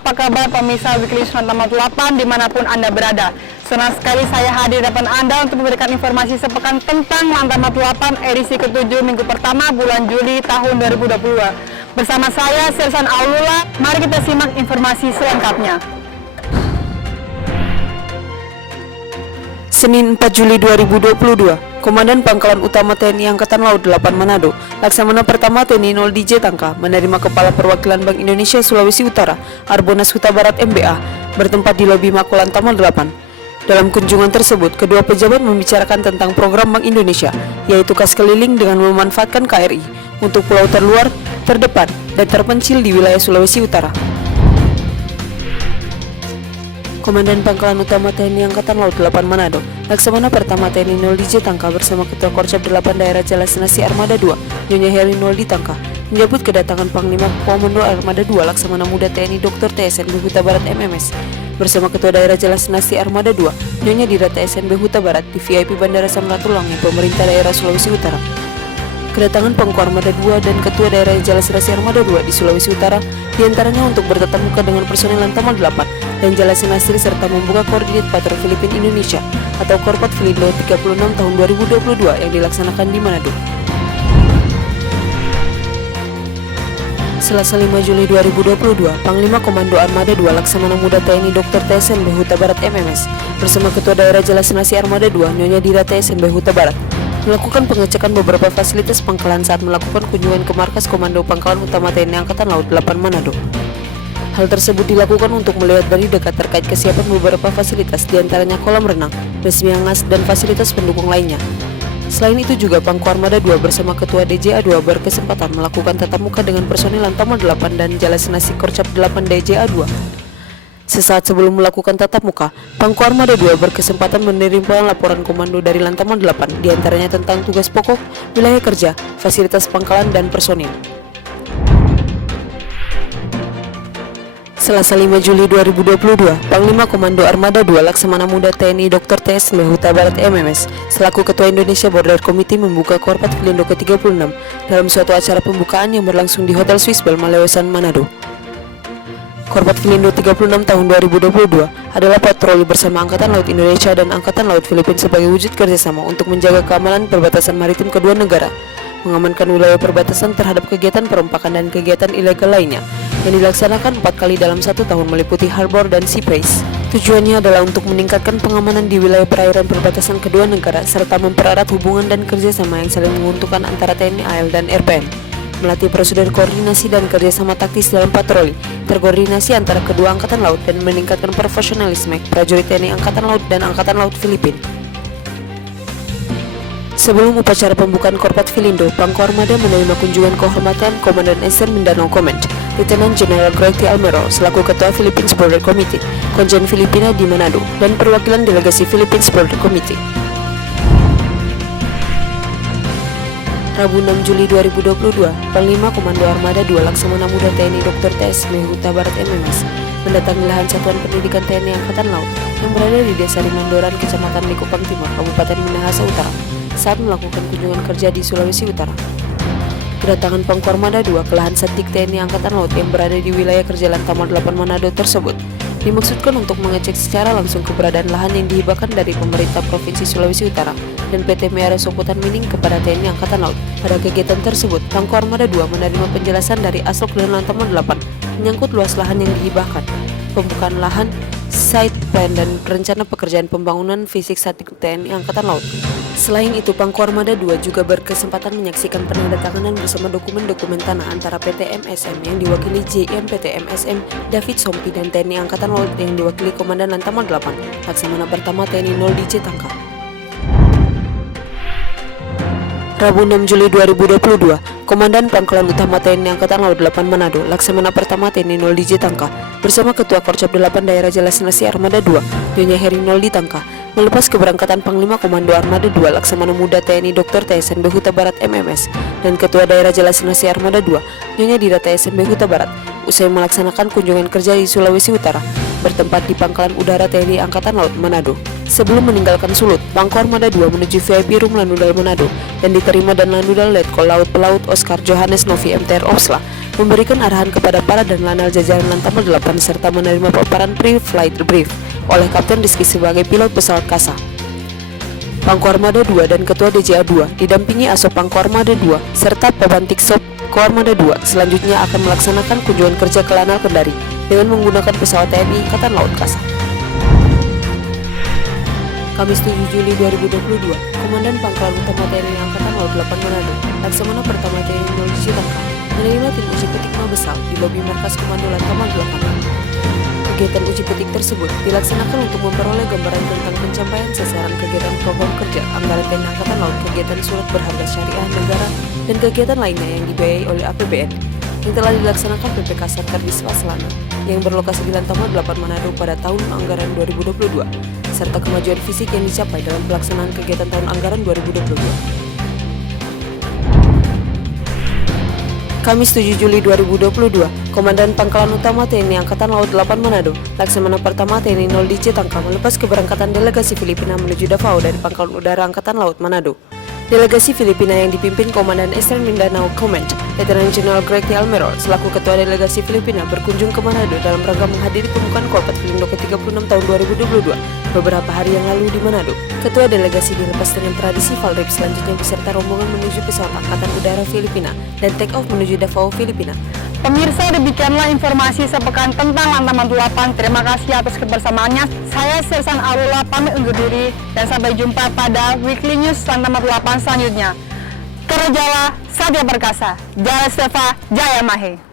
apa kabar pemirsa Weekly 98 dimanapun Anda berada. Senang sekali saya hadir di depan Anda untuk memberikan informasi sepekan tentang Lantamal 8 edisi ke-7 minggu pertama bulan Juli tahun 2022. Bersama saya, Sersan Aulula, mari kita simak informasi selengkapnya. Senin 4 Juli 2022, Komandan Pangkalan Utama TNI Angkatan Laut 8 Manado, Laksamana Pertama TNI 0 DJ Tangka, menerima Kepala Perwakilan Bank Indonesia Sulawesi Utara, Harbonas Huta Barat MBA, bertempat di lobi Mako Lantamal 8. Dalam kunjungan tersebut, kedua pejabat membicarakan tentang program Bank Indonesia, yaitu kas keliling dengan memanfaatkan KRI untuk pulau terluar, terdepan, dan terpencil di wilayah Sulawesi Utara. Komandan Pangkalan Utama TNI Angkatan Laut 8 Manado, Laksamana Pertama TNI 0 DJ Tangka bersama Ketua Korcap 8 Daerah Jelasinasi Armada 2, Nyonya Heri 0 di Tangka, menyambut kedatangan Panglima Komando Armada 2 Laksamana Muda TNI Dr. TSNB Huta Barat MMS bersama Ketua Daerah Jelasinasi Armada 2, Nyonya Dira TSNB Huta Barat di VIP Bandara Samratulangi, Pemerintah Daerah Sulawesi Utara. Kedatangan Pangko Armada 2 dan Ketua Daerah Jelasinasi Armada 2 di Sulawesi Utara diantaranya untuk bertatap muka dengan personel Lantamal 8 dan Jelasinasi serta membuka koordinat patroli Filipina Indonesia atau Korpat Filindo 36 tahun 2022 yang dilaksanakan di Manado. Selasa 5 Juli 2022, Panglima Komando Armada 2 Laksamana Muda TNI Dr. TSNB Huta Barat MMS bersama Ketua Daerah Jelasinasi Armada 2 Nyonya Dira TSNB Huta Barat melakukan pengecekan beberapa fasilitas pangkalan saat melakukan kunjungan ke markas Komando Pangkalan Utama TNI Angkatan Laut 8 Manado. Hal tersebut dilakukan untuk melihat dari dekat terkait kesiapan beberapa fasilitas, diantaranya kolam renang, resmi hangas, dan fasilitas pendukung lainnya. Selain itu juga Pangko Armada 2 bersama Ketua DJA 2 berkesempatan melakukan tatap muka dengan personil Lantamal 8 dan Jelasinasi Korcap 8 DJA 2. Sesaat sebelum melakukan tatap muka, Pangko Armada 2 berkesempatan menerima laporan komando dari Lantamal 8, diantaranya tentang tugas pokok, wilayah kerja, fasilitas pangkalan, dan personil. Selasa 5 Juli 2022, Panglima Komando Armada 2 Laksamana Muda TNI Dr. TSNB Huta Barat MMS selaku Ketua Indonesia Border Committee membuka Korpat Filindo ke-36 dalam suatu acara pembukaan yang berlangsung di Hotel Swissbell Malewesan, Manado. Korpat Filindo 36 tahun 2022 adalah patroli bersama Angkatan Laut Indonesia dan Angkatan Laut Filipina sebagai wujud kerjasama untuk menjaga keamanan perbatasan maritim kedua negara, mengamankan wilayah perbatasan terhadap kegiatan perompakan dan kegiatan ilegal lainnya yang dilaksanakan 4 kali dalam 1 tahun meliputi harbor dan sea base. Tujuannya adalah untuk meningkatkan pengamanan di wilayah perairan perbatasan kedua negara serta mempererat hubungan dan kerjasama yang saling menguntungkan antara TNI AL dan RPM, melatih prosedur koordinasi dan kerjasama taktis dalam patroli, terkoordinasi antara kedua angkatan laut dan meningkatkan profesionalisme prajurit TNI Angkatan Laut dan Angkatan Laut Filipina. Sebelum upacara pembukaan Korpat Filindo, Pangko Armada menerima kunjungan kehormatan Komandan Eastern Mindanao Command, Lieutenant General Greg T. Almero selaku Ketua Philippines Border Committee, Konjen Filipina di Manado, dan perwakilan delegasi Philippines Border Committee. Rabu 6 Juli 2022, Panglima Komando Armada 2 Laksamana Muda TNI Dr. TSNB Huta Barat MMS mendatangi lahan Satuan Pendidikan TNI Angkatan Laut yang berada di Desa Rimandoran, Kecamatan Likupang Timur, Kabupaten Minahasa Utara, saat melakukan kunjungan kerja di Sulawesi Utara. Kedatangan Pangko Armada 2 ke lahan Setik TNI Angkatan Laut yang berada di wilayah kerja Lantamal 8 Manado tersebut dimaksudkan untuk mengecek secara langsung keberadaan lahan yang dihibahkan dari pemerintah Provinsi Sulawesi Utara dan PT Meara Soputan Mining kepada TNI Angkatan Laut. Pada kegiatan tersebut, Pangko Armada 2 menerima penjelasan dari Aslok dan Lantamal 8 menyangkut luas lahan yang dihibahkan, pembukaan lahan, site plan, dan rencana pekerjaan pembangunan fisik Setik TNI Angkatan Laut. Selain itu, Pangko Armada 2 juga berkesempatan menyaksikan penandatanganan bersama dokumen-dokumen tanah antara PT MSM yang diwakili JM PT MSM David Sompi dan TNI Angkatan Laut yang diwakili Komandan Lantamal 8 Laksamana Pertama TNI 0 DJ Tangka. Rabu 6 Juli 2022, Komandan Pangkalan Utama TNI Angkatan Laut 8 Manado, Laksamana Pertama TNI 0 DJ Tangka bersama Ketua Korcap 8 Daerah Jelasinasi Armada 2, Nyonya Heri 0 di Tangka, melepas keberangkatan Panglima Komando Armada 2 Laksamana Muda TNI Dr. TSNB Huta Barat MMS dan Ketua Daerah Jelasinasi Armada 2, Nyonya Dira TSNB Huta Barat, usai melaksanakan kunjungan kerja di Sulawesi Utara, bertempat di Pangkalan Udara TNI Angkatan Laut Manado. Sebelum meninggalkan Sulut, Pangko Armada 2 menuju VIP Room Lanudal Manado dan diterima dan Lanudal Letkol Laut Pelaut Oscar Johannes Novi MTR Opsla memberikan arahan kepada para dan lanal jajaran Lantamal 8 serta menerima paparan pre-flight brief oleh Kapten Rizky sebagai pilot pesawat KASA. Pangku Armada 2 dan Ketua DJA 2 didampingi Asop Pangku Armada 2 serta Pebantik Sop Koarmada 2 selanjutnya akan melaksanakan kunjungan kerja ke Lanal Kendari dengan menggunakan pesawat TNI Angkatan Laut KASA. Kamis 7 Juli 2022, Komandan Pangkalan Utama TNI Angkatan Laut 8 Manado, Laksamana Pertama TNI Nol Citangka, menerima tim uji petik Mabesal di lobi markas Komando Lantamal 8. Kegiatan uji petik tersebut dilaksanakan untuk memperoleh gambaran tentang pencapaian sasaran kegiatan program kerja anggaran TNI Angkatan Laut, kegiatan surat berharga syariah negara, dan kegiatan lainnya yang dibiayai oleh APBN yang telah dilaksanakan PPK Satker di Swaslana yang berlokasi di Lantamal 8 Manado pada tahun anggaran 2022, serta kemajuan fisik yang dicapai dalam pelaksanaan kegiatan tahun anggaran 2022. Kamis 7 Juli 2022, Komandan Pangkalan Utama TNI Angkatan Laut 8 Manado, Laksamana Pertama TNI Nol Citangka melepas keberangkatan delegasi Filipina menuju Davao dari Pangkalan Udara Angkatan Laut Manado. Delegasi Filipina yang dipimpin Komandan Eastern Mindanao Command, Lieutenant General Greg T. Almerol selaku Ketua Delegasi Filipina berkunjung ke Manado dalam rangka menghadiri pembukaan Korpat Filindo ke-36 tahun 2022 beberapa hari yang lalu di Manado. Ketua Delegasi dilepas dengan tradisi Valrip selanjutnya beserta rombongan menuju pesawat Angkatan Udara Filipina dan take off menuju Davao, Filipina. Pemirsa, demikianlah informasi sepekan tentang Lantamal 8. Terima kasih atas kebersamaannya. Saya Sersan Arula pamit undur diri dan sampai jumpa pada Weekly News Lantamal 8 selanjutnya. Kerajala Satya Perkasa, Jaya Seva, Jaya Mahe.